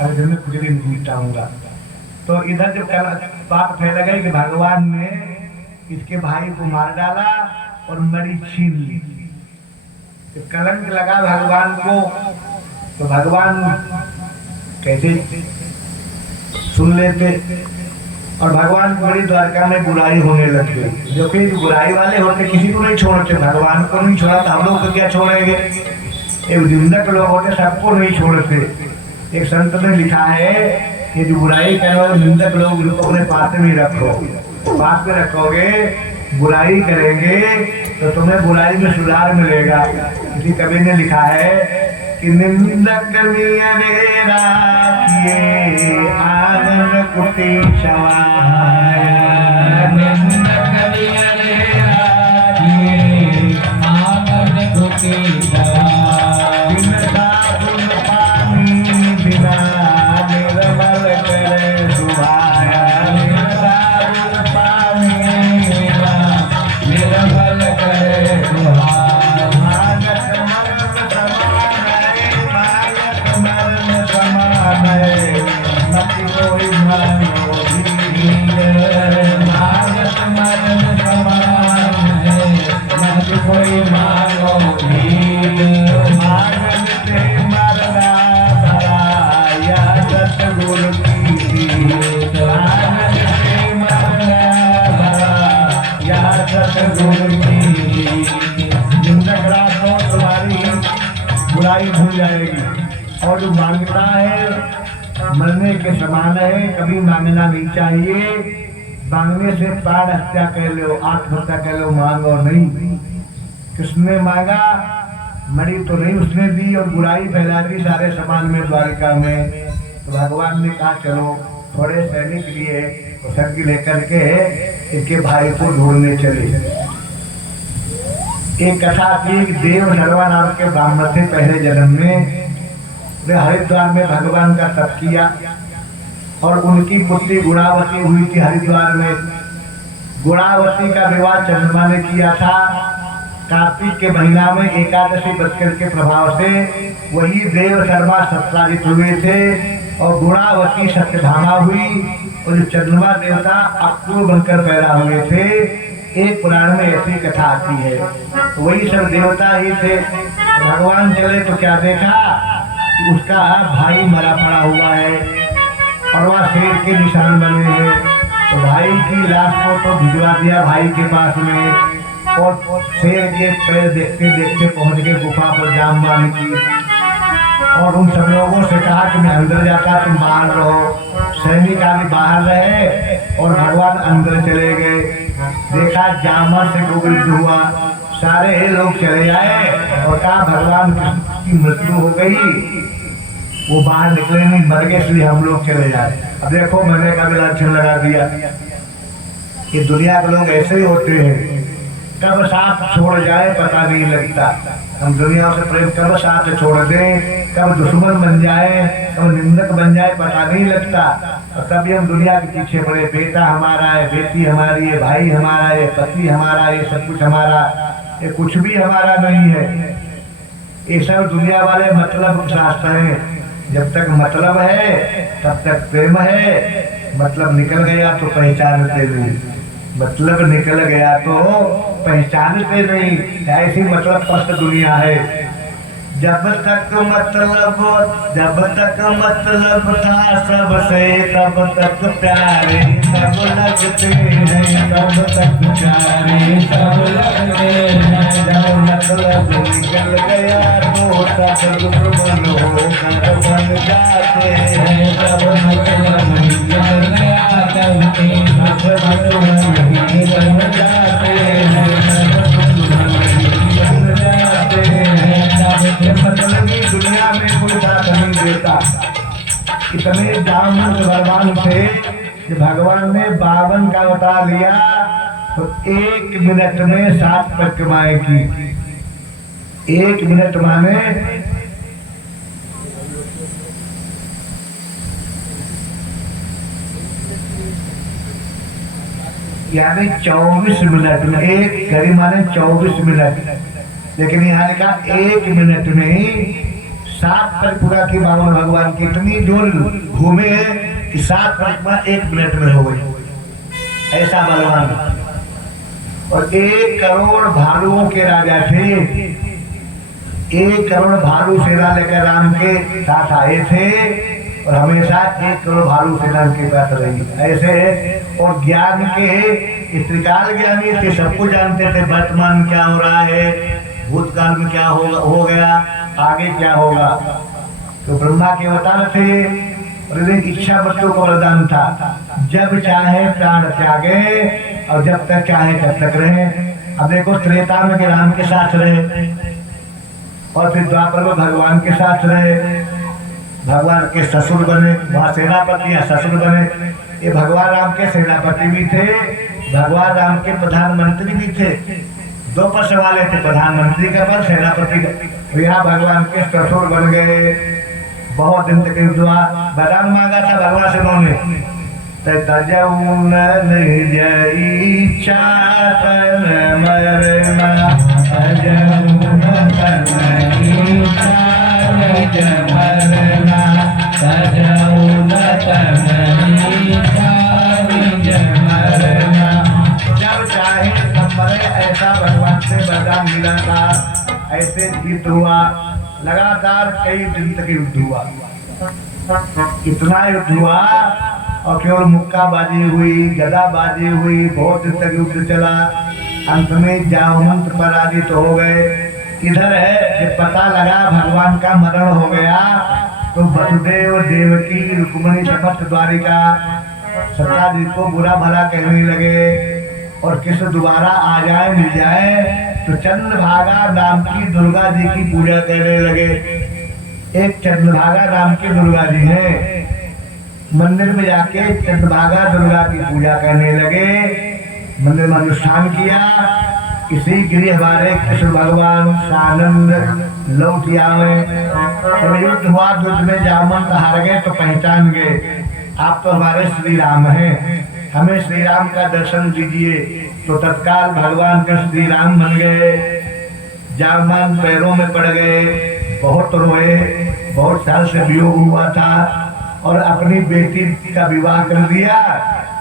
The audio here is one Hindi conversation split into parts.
अरे दिन में कुछ दिन निपटाऊंगा। तो इधर जब बात फैल गई कि भगवान ने इसके भाई को मार डाला और मरी छीन ली, तो कलंक लगा भगवान को। तो भगवान कैसे सुन लेते, और भगवान की बड़ी द्वारका में बुराई होने लग गई। जो कि बुराई वाले होते किसी को नहीं छोड़ते, भगवान को नहीं छोड़ा तो हम लोग को क्या छोड़ेंगे। एक निंदक लोग होते सबको नहीं छोड़ते। एक संत ने लिखा है कि जो बुराई करने वाले निंदक लोग उनको अपने पास में रखो, पास में रखोगे बुराई करेंगे तो तुम्हें बुराई में सुधार मिलेगा। किसी कवि ने लिखा है कि निंदक आंगन कुटी सवार, आंगन कुटी सवार, बिन साबुन पानी बिना निर्मल करे सुभाया, बिन साबुन पानी बिना निर्मल करे सुभाया। बुराई भूल जाएगी। और जो मांगता है मरने के समान है, कभी मांगना नहीं चाहिए। मांगने से प्राण हत्या कर लो, आत्महत्या कर लो, मांगो नहीं। किसने मांगा, मरी तो नहीं उसने दी और बुराई फैला दी सारे समाज में द्वारिका में। तो भगवान ने कहा चलो थोड़े सैनिक लिए संग लेकर के इनके भाई को ढूंढने चले। एक कथा थी, देव नरवा नाम के ब्राह्मण थे पहले जन्म में। वे हरिद्वार में भगवान का तप किया और उनकी पुत्री गुणावती हुई थी हरिद्वार में। गुणावती का विवाह चंद्रमा ने किया था। कार्तिक के महीना में एकादशी बचकर के प्रभाव से वही देव शर्मा सत्याजित हुए थे और गुणावती सत्यभामा हुई। और जो चंद्रमा देवता अक्रूर बनकर पैदा हुए थे। एक पुराण में ऐसी कथा आती है, वही सब देवता ही थे। भगवान चले तो क्या देखा कि उसका भाई मरा पड़ा हुआ है और वह शेर के निशान बने हैं। तो भाई की लाश को तो भिजवा दिया भाई के पास में, और शेर के पैर देखते देखते पहुंच गए गुफा पर जामवान की। और उन सब लोगों से कहा कि मैं अंदर जाता, तुम बाहर रहो। सैनिक आदि बाहर रहे और भगवान अंदर चले गए। देखा जामवान से गोविंद हुआ, सारे लोग चले आए और कहा भगवान की मृत्यु हो गई, वो बाहर निकले नहीं, मर गए, इसलिए हम लोग चले जाए। अब देखो मैंने का भी लक्षण लगा दिया। ये दुनिया के लोग ऐसे ही होते हैं, कब साथ छोड़ जाए पता नहीं लगता। हम दुनिया से प्रेम कब साथ छोड़ दें, कब दुश्मन बन जाए, कब निंदक बन जाए पता नहीं लगता। और तभी हम दुनिया के पीछे पड़े, बेटा हमारा है, बेटी हमारी है, भाई हमारा है, पति हमारा है, सब कुछ हमारा, ये कुछ भी हमारा नहीं है। ये सब दुनिया वाले मतलब शास्त्र हैं। जब तक मतलब है तब तक प्रेम है, मतलब निकल गया तो पहचानते नहीं, मतलब निकल गया तो पहचानते नहीं। ऐसी मतलब पस्त दुनिया है। जब तक मतलब था सबसे, तब तक प्यारे सब लगते हैं, तब तक प्यारे सब लगते हैं। जब मतलब निकल गया तो सब दुश्मन होकर बन जाते हैं, सब मतलब निकल गया तब सब दुश्मन बन जाते हैं, मतलब दुनिया में कोई साथ नहीं देता। इतने जामुन भगवान थे कि भगवान ने 52 का अवतार लिया तो 1 मिनट में 7 परिक्रमाएं की। 1 मिनट माने यानी 24 मिनट में, एक घड़ी माने 24 मिनट, लेकिन यहाँ लिखा 1 मिनट में ही 7 परिक्रमा की बावन भगवान की इतनी जोर घूमे कि 7 परिक्रमा 1 मिनट में हो गई, ऐसा बलवान। और 1 करोड़ भालुओं के राजा थे, 1 करोड़ भालू सेना लेकर राम के साथ आए थे और हमेशा 1 करोड़ भालू सेना के पास रही ऐसे। और ज्ञान के त्रिकाल ज्ञानी थे, सबको जानते थे वर्तमान क्या हो रहा है, भूतकाल में क्या हो गया, आगे क्या होगा। तो ब्रह्मा के अवतार थे और इच्छा बच्चों को वरदान था, जब चाहे प्राण त्यागे और जब तक चाहे तब तक रहे। अब देखो त्रेता में राम के साथ रहे और फिर द्वापर में भगवान के साथ रहे, भगवान के ससुर बने, वहाँ सेनापति या ससुर बने। ये भगवान राम के सेनापति भी थे, भगवान राम के प्रधानमंत्री भी थे, 2 पद वाले थे, प्रधानमंत्री का पद, सेनापति का। यहाँ भगवान के ससुर बन गए। बहुत दिन तक युद्ध वरदान मांगा था भगवान से उन्होंने, तजौन इच्छा तन मरना, तजौन तन इच्छा निज मरना, तजौन तन इच्छा निज मरना। जब चाहे तब मरे, ऐसा भगवान से वरदान मिला था। ऐसे युद्ध हुआ, लगातार कई दिन तक युद्ध हुआ, इतना युद्ध हुआ और केवल मुक्काबाजी हुई, गदाबाजी हुई, बहुत दिन तक युद्ध चला। अंत में जामवंत पराजित हो गए। इधर है जब पता लगा भगवान का मरण हो गया तो वसुदेव देवकी रुक्मिणी सपत द्वारिका सत्ताजी को बुरा भला कहने लगे और किस दोबारा आ जाए मिल जाए तो चंद्रभागा नाम की दुर्गा जी की पूजा करने लगे। एक चंद्रभागा नाम की दुर्गा जी है, मंदिर में जाके चंद्रभागा दुर्गा की पूजा करने लगे, मंदिर में अनुष्ठान किया। इसी गृह हमारे कृष्ण भगवान सानंद लौट आवे। जब युद्ध हुआ, युद्ध में जामवंत हार गए तो पहचान गए आप तो हमारे श्री राम हैं, हमें श्री राम का दर्शन दीजिए। तो तत्काल भगवान के श्री राम बन गए। जामवंत पैरों में पड़ गए, बहुत रोए, बहुत साल से वियोग हुआ था और अपनी बेटी का विवाह कर दिया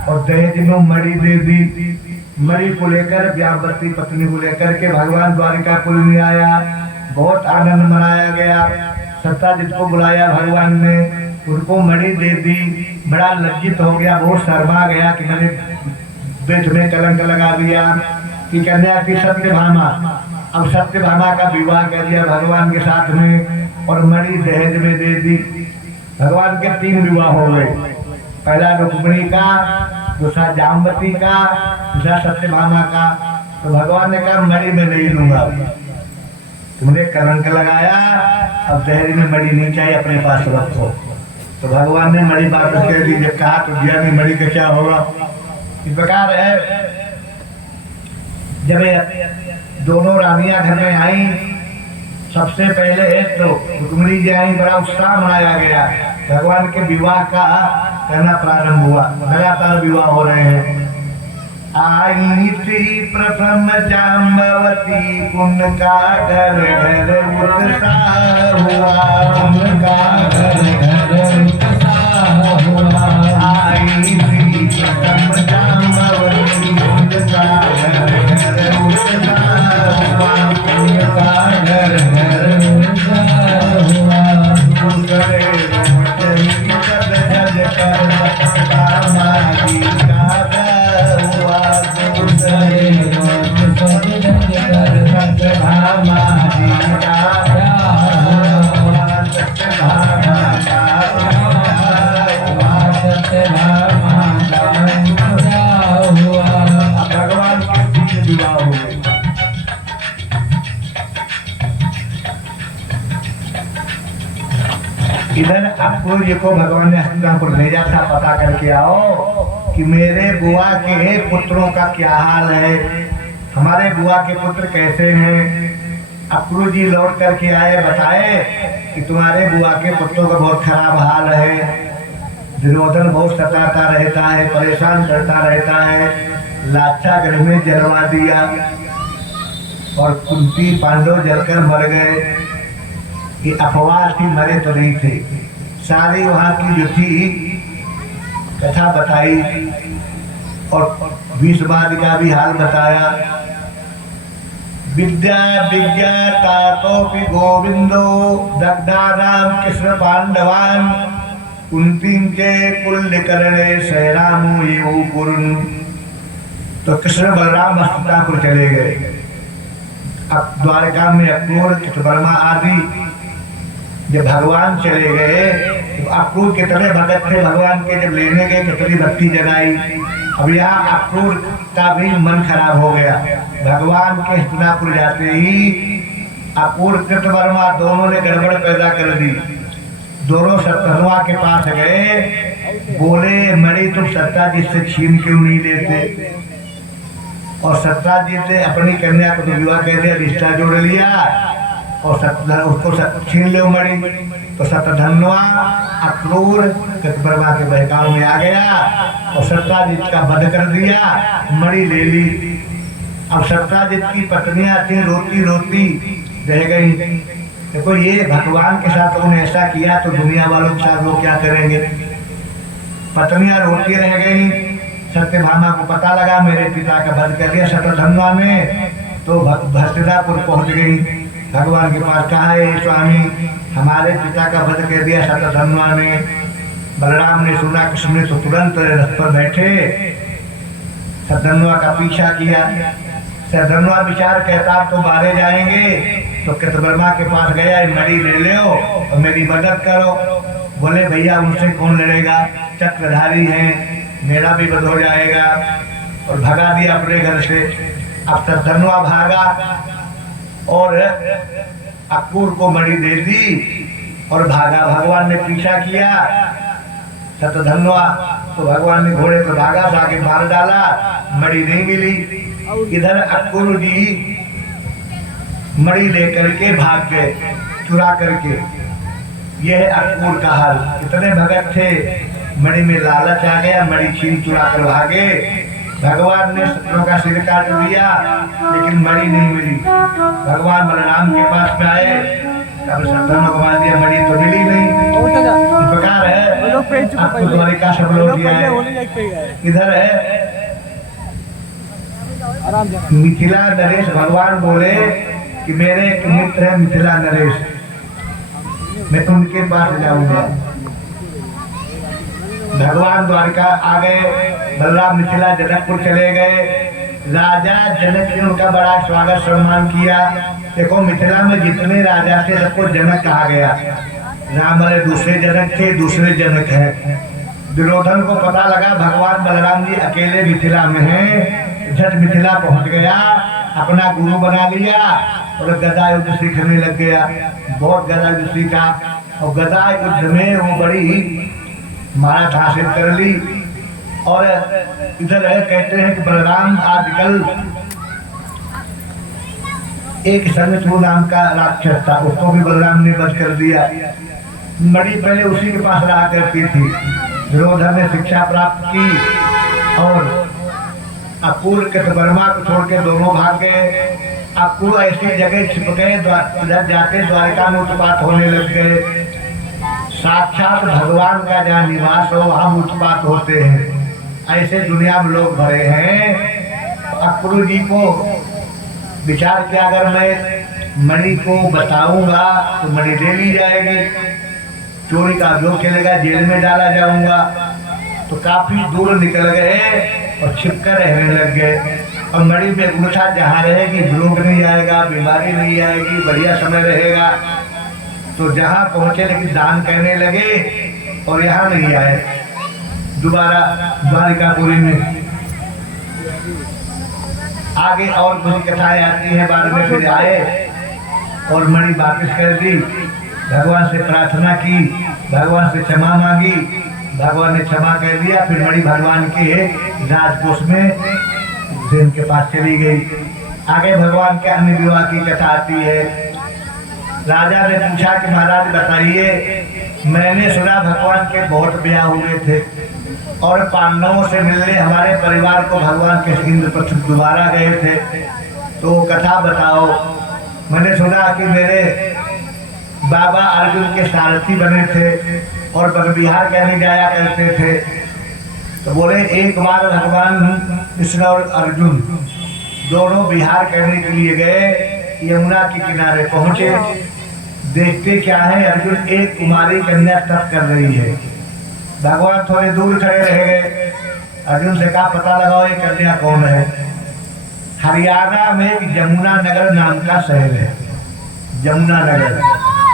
और दहेज में मणि दे दी। मणि को लेकर व्यावती पत्नी को लेकर के भगवान द्वारिकापुर में आया, बहुत आनंद मनाया गया। सत्ताजित को बुलाया भगवान ने, उनको मणि दे दी। बड़ा लज्जित हो गया, बहुत शर्मा गया कि मैंने बेट में कलंक लगा दिया कि कन्या की सत्यभामा। अब सत्यभामा का विवाह कर दिया भगवान के साथ में और मणि दहेज में दे दी। भगवान के 3 विवाह हो गए, पहला रुक्मिणी का, दूसरा जामवती का, दूसरा सत्यभामा का। तो भगवान ने कहा मणि में नहीं लूंगा, तुमने कलंक लगाया, अब दहेज में मणि नहीं चाहिए, अपने पास रखो। तो भगवान ने मणि वापस कर दी। जब कहा तो दिया नहीं, मणि का क्या होगा। इस प्रकार है, जब दोनों रानियां घर में आई, सबसे पहले तो रुक्मिणी जी आई, बड़ा उत्साह मनाया गया। भगवान के विवाह का कहना प्रारंभ हुआ, लगातार विवाह हो रहे हैं। आई थी प्रथम जाम्बवती, उनका घर घर उत्साह हुआ, उनका घर घर उत्साह हुआ। आई थी प्रथम जाम्बवती, उनका घर घर उत्साह हुआ, उनका घर घर उत्साह हुआ। दूसरे सब जज कर मागी का हुआ, दूसरे सब जज कर सत्यभामा जी का हुआ, सत्यभामा का हुआ, सत्यभामा का हुआ। भगवान के 3 विवाह हो गए। इधर अक्रूर जी को भगवान ने हस्तिनापुर भेजा था, पता करके आओ कि मेरे बुआ के पुत्रों का क्या हाल है, हमारे बुआ के पुत्र कैसे हैं। अक्रूर जी लौट करके आए, बताए कि तुम्हारे बुआ के पुत्रों का बहुत खराब हाल है। दुर्योधन बहुत सताता रहता है, परेशान करता रहता है, लाचा गढ़ में जलवा दिया और कुंती पांडव जलकर मर गए। ये अफवाह थी, मरे तो नहीं थे। सारी वहाँ की जो थी कथा बताई और विषवाद का भी हाल बताया। विद्या विज्ञाता तोपि गोविंदो दग्धा राम कृष्ण पांडवान कुंती के कुल्यकर्णे सहरामो ये कुरुन। तो कृष्ण बलराम हस्तिनापुर चले गए। अब द्वारका में अक्रूर कृतवर्मा आदि जब भगवान चले गए तो अक्रूर कितने भगत थे भगवान के, जब लेने गए कितनी भक्ति जगाई। अब यहाँ अक्रूर का भी मन खराब हो गया। भगवान के हस्तिनापुर जाते ही अक्रूर कृतवर्मा दोनों ने गड़बड़ पैदा कर दी। दोनों सत्यधनुआ के पास गए, बोले मणि तुम सत्ताजीत से छीन क्यों नहीं लेते? और सत्ताजीत ने अपनी कन्या को तो विवाह कर दिया, रिश्ता जोड़ लिया और उसको छीन लो मणि। तो सत्यधनुआ अक्रूर कृतवर्मा के बहकाव में आ गया और सत्ताजीत का वध कर दिया, मणि ले ली। अब सत्ताजीत की पत्नियां थी, रोती रोती रह गई। देखो ये भगवान के साथ उन्होंने ऐसा किया तो दुनिया वालों के साथ लोग क्या करेंगे? पत्नियां रोती रह गई। सत्यभामा को पता लगा मेरे पिता का वध कर दिया सत्यधनुआ ने, तो हस्तिनापुर पहुंच गई। भगवान के पास कहा है स्वामी हमारे पिता का वध कर दिया सत्यधनुआ ने। बलराम ने सुना, कृष्ण ने तो तुरंत रथ पर बैठे सत्यधनुआ का पीछा किया। सत्यधनुआ विचार कहता तो मारे जाएंगे, तो कृतवर्मा के पास गया, मणि ले लो और मेरी मदद करो। बोले भैया उनसे कौन लड़ेगा, चक्रधारी हैं, मेरा भी वध हो जाएगा। और भगा दिया अपने घर से। अब सत्यधनुआ भागा और अक्रूर को मणि दे दी और भागा। भगवान ने पीछा किया सत्यधनुआ, तो भगवान ने घोड़े पर भागा, आगे मार डाला, मणि नहीं मिली। इधर अक्रूर जी मणि लेकर के भाग गए चुरा करके। यह अक्रूर का हाल। इतने भगत थे, मणि में लालच आ गया, मणि छीन चुरा कर भागे। भगवान ने शत्रुओं का सिर काट दिया लेकिन मणि नहीं मिली। भगवान बलराम के पास में आए, तब सत्तानों को मार दिया, मणि तो मिली नहीं। इस प्रकार है आपको द्वारिका सब लोग दिया है। इधर है मिथिला नरेश। भगवान बोले कि मेरे एक मित्र है मिथिला नरेश, मैं उनके पास जाऊंगा। भगवान द्वारका आ गए, बलराम मिथिला जनकपुर चले गए। राजा जनक ने उनका बड़ा स्वागत सम्मान किया। देखो मिथिला में जितने राजा थे सबको जनक कहा गया। राम वाले दूसरे जनक थे, दूसरे जनक है। दुर्योधन को पता लगा भगवान बलराम जी अकेले मिथिला में हैं, झट मिथिला पहुंच गया, अपना गुरु बना लिया और गदा युद्ध सीखने लग गया। बहुत गदा युद्ध सीखा और गदा युद्ध में वो बड़ी महारत हासिल कर ली। और इधर है कहते हैं कि बलराम आजकल एक संगतु नाम का राक्षस था, उसको भी बलराम ने वध कर दिया। मणि पहले उसी के पास रहा करती थी। दुर्योधन ने शिक्षा प्राप्त की और अक्रूर कृतवर्मा को छोड़ के दोनों भाग गए। अक्रूर ऐसी जगह छिप गए, जाते द्वारिका में उत्पात होने लग गए। साक्षात भगवान का जहाँ निवास हो वहाँ उत्पात होते हैं, ऐसे दुनिया में लोग भरे हैं। अक्रूर जी को विचार किया अगर मैं मणि को बताऊंगा तो मणि ले ली जाएगी, चोरी का अभियोग चलेगा, जेल में डाला जाऊंगा। तो काफी दूर निकल गए और छिपकर रहने लग गए। और मणि में गुच्छा जहाँ रहेगी रोग नहीं आएगा, बीमारी नहीं आएगी, बढ़िया समय रहेगा। तो जहाँ पहुंचे लेकिन दान करने लगे और यहाँ नहीं आए। दोबारा द्वारिकापुरी में आगे और कुछ कथाएं आती हैं, बाद में फिर आए और मणि वापस कर दी। भगवान से प्रार्थना की, भगवान से क्षमा मांगी, भगवान ने क्षमा कर दिया। फिर मणि भगवान के राजकोष में उज्जैन के पास चली गई। आगे भगवान के अन्य विवाह की कथा आती है। राजा ने पूछा कि महाराज बताइए, मैंने सुना भगवान के बहुत ब्याह हुए थे और पांडवों से मिलने हमारे परिवार को भगवान के इंद्रप्रस्थ दोबारा गए थे, तो कथा बताओ। मैंने सुना कि मेरे बाबा अर्जुन के सारथी बने थे और वन विहार करने जाया करते थे। तो बोले एक बार भगवान कृष्ण और अर्जुन दोनों विहार करने के लिए गए। यमुना के किनारे पहुंचे, देखते क्या है, अर्जुन एक कुमारी कन्या तप कर रही है। भगवान थोड़े दूर खड़े रह गए। अर्जुन से कहा पता लगाओ ये कन्या कौन है। हरियाणा में एक यमुना नगर नाम का शहर है, यमुना नगर,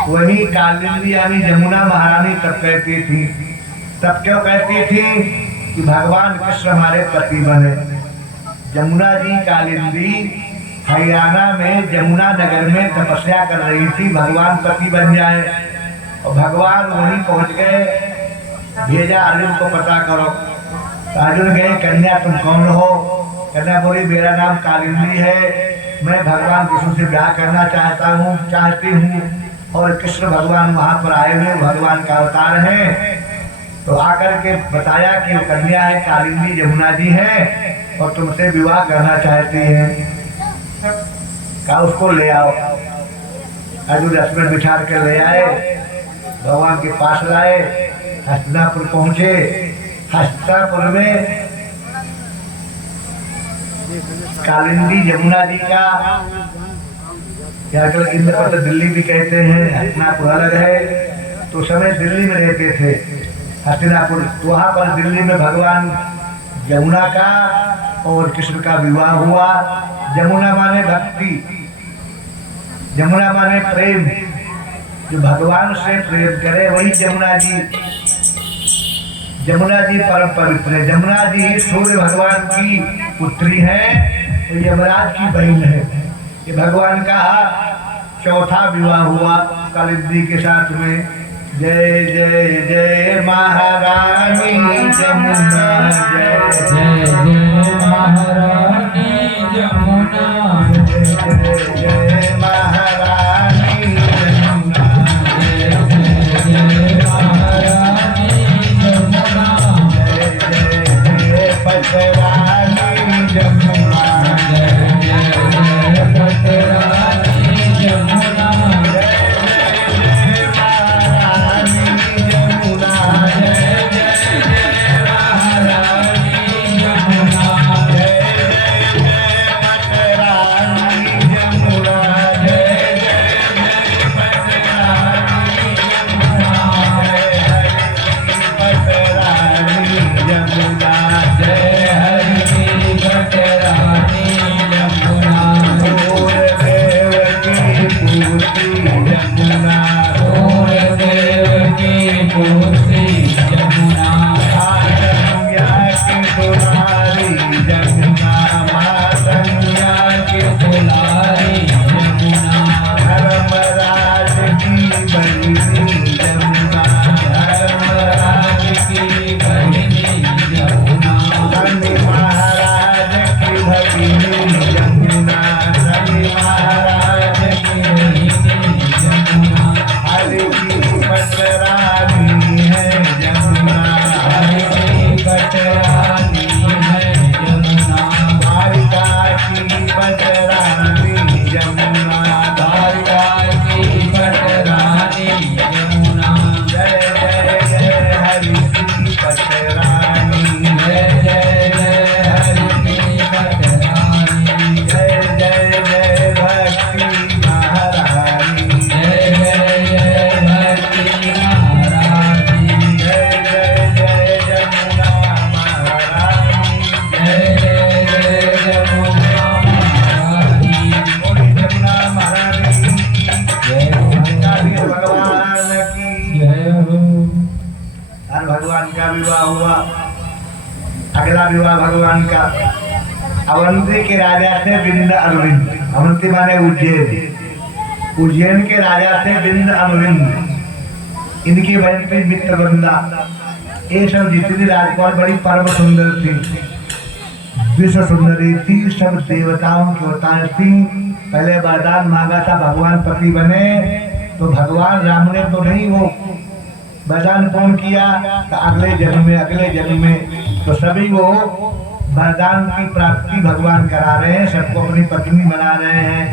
वही कालिंदी यानी यमुना महारानी तब कहती थी। तब क्यों कहती थी कि भगवान कृष्ण हमारे पति बने। यमुना जी कालिंदी हरियाणा में यमुना नगर में तपस्या कर रही थी, भगवान पति बन जाए। और भगवान वहीं पहुंच गए, भेजा अर्जुन को पता करो। अर्जुन गए, कन्या तुम कौन हो? कन्या बोली मेरा नाम कालिंदी है, मैं भगवान विष्णु से ब्याह करना चाहती हूँ। और कृष्ण भगवान वहाँ पर आए हुए भगवान का अवतार है। तो आकर के बताया कि वो कन्या है कालिंदी, यमुना जी है और तुमसे विवाह करना चाहती है। कहा उसको ले आओ। अर्जुन रथ में बिठा कर ले आए, भगवान के पास लाए, हस्तिनापुर पहुंचे। हस्तिनापुर में कालिंदी यमुना जी का क्या कहते, इंद्रपत दिल्ली भी कहते हैं, हस्तिनापुर अलग है। तो समय दिल्ली में रहते थे हस्तिनापुर। तो वहाँ पर दिल्ली में भगवान यमुना का और कृष्ण का विवाह हुआ। यमुना माने भक्ति, यमुना माने प्रेम, जो भगवान से प्रेम करे वही यमुना जी। यमुना जी परम पवित्र है। यमुना जी सूर्य भगवान की पुत्री है और यमराज की बहन है। ये भगवान का चौथा विवाह हुआ कालिंदी के साथ में। जय जय जय महारानी यमुना, जय जय जय महारानी यमुना, जय जय जय महारानी यमुना, जय जय जय महारानी यमुना, जय जय जय पटरानी यमुना, जय जय जय पटरानी यमुना, भगवान का विवाह हुआ। अगला विवाह भगवान का अवंती के राजा से बिंद अरविंद। अवंती माने उज्जैन, उज्जैन के राजा से बिंद अरविंद। इनकी बहन थी मित्रवंदा। ये सब जितनी राजकुमार बड़ी परम सुंदर थी, विश्व सुंदरी थी, सब देवताओं की अवतार थी। पहले वरदान मांगा था भगवान पति बने, तो भगवान राम ने तो नहीं वो वरदान पूर्ण किया। तो अगले जन्म में तो सभी वो वरदान की प्राप्ति भगवान करा रहे हैं, सबको अपनी पत्नी बना रहे हैं।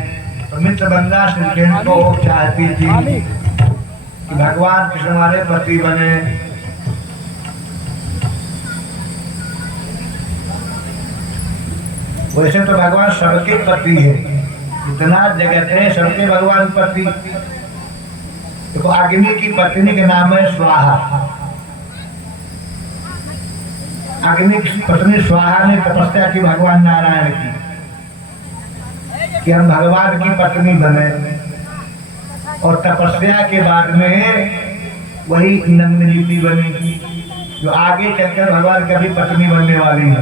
तो मित्रवंदा श्री कृष्ण को चाहती थी कि भगवान कृष्ण हमारे पति बने। वैसे तो भगवान सबके पति है, इतना जगत है सबके भगवान पति। देखो अग्नि की पत्नी के नाम है स्वाहा। अग्नि की पत्नी स्वाहा ने तपस्या की भगवान नारायण की कि हम भगवान की पत्नी बने, और तपस्या के बाद में वही नंदनीति बनी जो आगे चलकर भगवान की भी पत्नी बनने वाली है।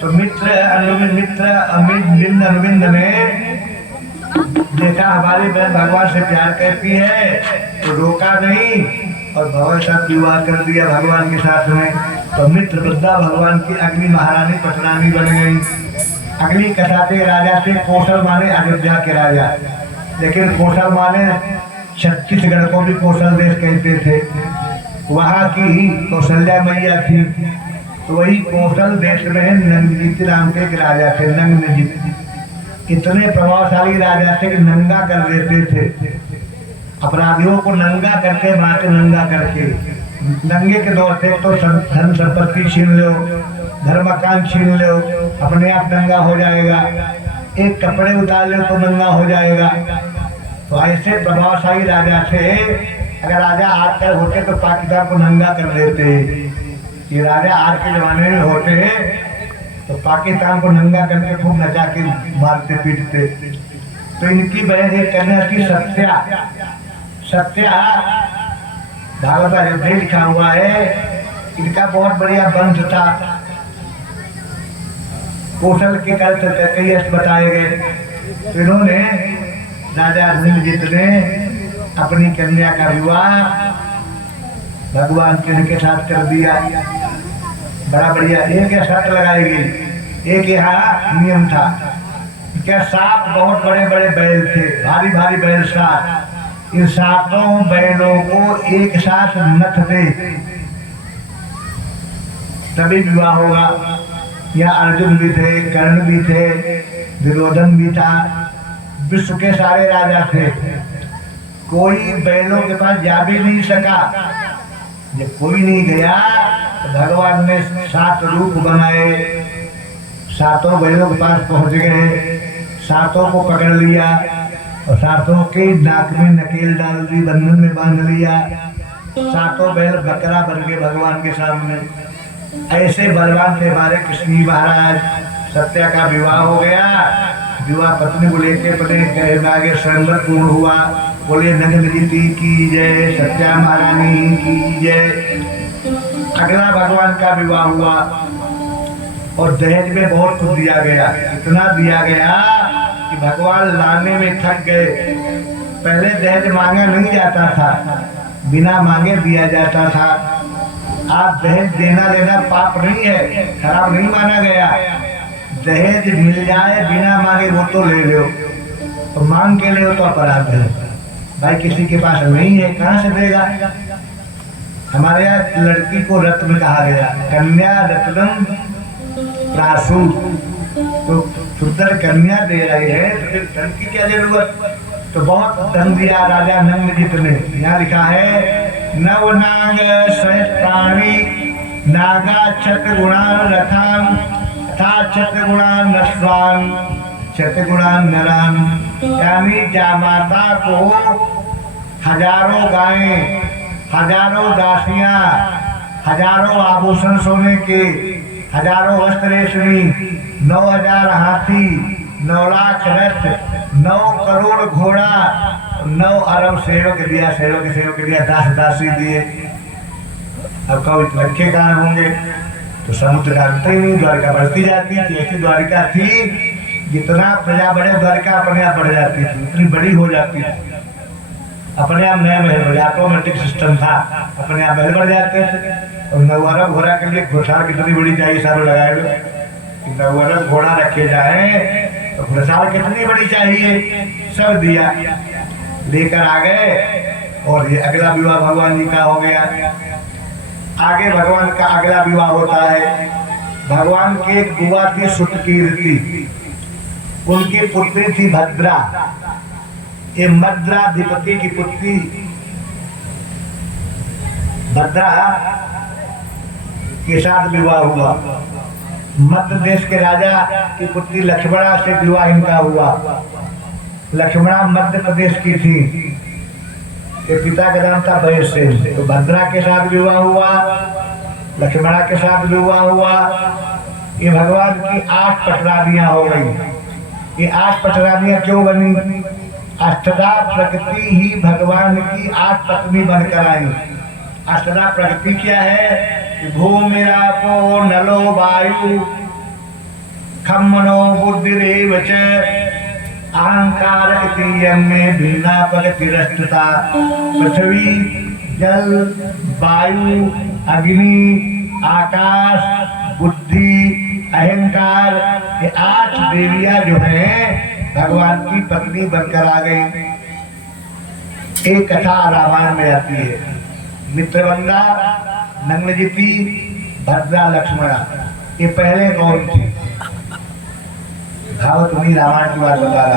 तो मित्र अमित अरविंद ने देखा हमारी बहन भगवान से प्यार करती है तो रोका नहीं और भगवान के साथ विवाह कर दिया भगवान के साथ में। तो मित्र वृद्धा भगवान की अग्नि महारानी पटरानी बन गई। अग्नि कसाते राजा थे कौशल माने अयोध्या के राजा, लेकिन कौशल माने छत्तीसगढ़ को भी कौशल देश कहते थे। वहाँ की कौशल्या मैया थी, तो वही कौशल देश में नंदजीत नाम के एक राजा थे। नंदजीत इतने प्रभावशाली राजा थे कि नंगा कर देते थे, अपराधियों को नंगा करके मारते, नंगा करके। नंगे के दौर थे तो धन संपत्ति छीन लो, घर मकान छीन लो, अपने आप नंगा हो जाएगा। एक कपड़े उतार लो तो नंगा हो जाएगा। तो ऐसे प्रभावशाली राजा थे, अगर राजा आकर होते तो पाकिस्तान को नंगा कर देते। ये राजा आज के जमाने में होते तो पाकिस्तान को नंगा करके खूब नचा के मारते पीटते। तो इनकी बहन एक कन्या थी सत्या। सत्या भागवत में लिखा हुआ है, इनका बहुत बढ़िया वंश था। कौशल के कल कई बताए गए। तो इन्होंने राजा नंदजीत ने अपनी कन्या का विवाह भगवान कृष्ण के साथ कर दिया। बड़ा बढ़िया। एक शर्त लगाई गई, एक यहाँ नियम था क्या, 7 बहुत बड़े बड़े बैल थे, भारी भारी बैल 7। इन 7 बैलों को एक साथ नथ दे तभी विवाह होगा। यहाँ अर्जुन भी थे, कर्ण भी थे, दुर्योधन भी था, विश्व के सारे राजा थे। कोई बैलों के पास जा भी नहीं सका। जब कोई नहीं गया तो भगवान ने 7 रूप बनाए, 7 बैलों के पास पहुंच गए, 7 को पकड़ लिया और 7 के नाक में नकेल डाल दी, बंधन में बांध लिया। 7 बैल बकरा बन गए भगवान के सामने। ऐसे बलवान थे हमारे कृष्ण महाराज। सत्या का विवाह हो गया। विवाह पत्नी को लेकर अपने आगे संगत पूर्ण हुआ। बोले नंदनीति की जय, सत्या महारानी की जय। अगला भगवान का विवाह हुआ और दहेज में बहुत कुछ दिया गया। इतना दिया गया कि भगवान लाने में थक गए। पहले दहेज मांगा नहीं जाता था, बिना मांगे दिया जाता था। आप दहेज देना लेना पाप नहीं है, खराब नहीं माना गया। दहेज मिल जाए बिना मांगे वो तो ले लो, तो मांग के ले तो अपराध है। भाई किसी के पास नहीं है, कहाँ से देगा। हमारे यहाँ लड़की को रत्न कहा गया, कन्या रत्नम प्रासु। तो सुंदर कन्या दे रही है तो फिर धन की क्या जरूरत। तो बहुत धन दिया राजा नंदजीत ने। यहाँ लिखा है नवनाग सहस्राणि नागा चतुर्गुणान रथान तथा चतुर्गुणान नश्वान चतुर्गुणान नरान। यानी जामाता को हजारों गायें, हजारों दासियां, हजारों आभूषण सोने के, हजारों वस्त्र रेशमी, 9000 हाथी, 9 लाख रथ, 9 करोड़ घोड़ा, 9 अरब सेवक दिया, सेवक दिया, 10 दासी दिए। अब कब लक्ष्य कहाँ होंगे। तो समुद्र डालते ही नहीं, द्वारिका बढ़ती जाती थी। ऐसी द्वारिका थी जितना प्रजा बढ़े द्वारिका अपने आप बढ़ जाती थी, इतनी बड़ी हो जाती थी। अपने आप नए महल बढ़, ऑटोमेटिक सिस्टम था, अपने आप महल बढ़ जाते थे। और 9 अरब घोड़ा के लिए घोषाल कितनी बड़ी चाहिए, सारों लगाए लो। 9 अरब घोड़ा रखे जाए तो घोषाल कितनी बड़ी चाहिए, सब दिया, लेकर आ गए। और ये अगला विवाह भगवान जी का हो गया। आगे भगवान का अगला विवाह होता है। भगवान की एक बुआ थी सुतकीर्ति, उनकी पुत्री थी भद्रा। ये मद्राधिपति की पुत्री भद्रा के साथ विवाह हुआ। मध्य देश के राजा की पुत्री लक्ष्मणा से विवाह इनका हुआ। लक्ष्मणा मध्य प्रदेश की थी, ये पिता का नाम था भयसेन। तो भद्रा के साथ विवाह हुआ, लक्ष्मणा के साथ विवाह हुआ। ये भगवान की 8 पटरानियां हो गई। ये 8 पटरानियां क्यों बनी? अष्टधा प्रकृति ही भगवान की 8 पत्नी बनकर आई। अष्टधा प्रकृति क्या है? भूमि रापो नलो वायु खम मनो बुद्धिरेव च अहंकार इति में भिन्ना प्रगतिरष्टता। पृथ्वी, जल, वायु, अग्नि, आकाश, बुद्धि, अहंकार, ये 8 देवियां जो हैं भगवान की पत्नी बनकर आ गई। एक कथा रामायण में आती है, मित्रवंदा, नग्नजिति, भद्रा, लक्ष्मणा। ये पहले कौन थी? भाव तुम्हें रामायण की बात बता रहा।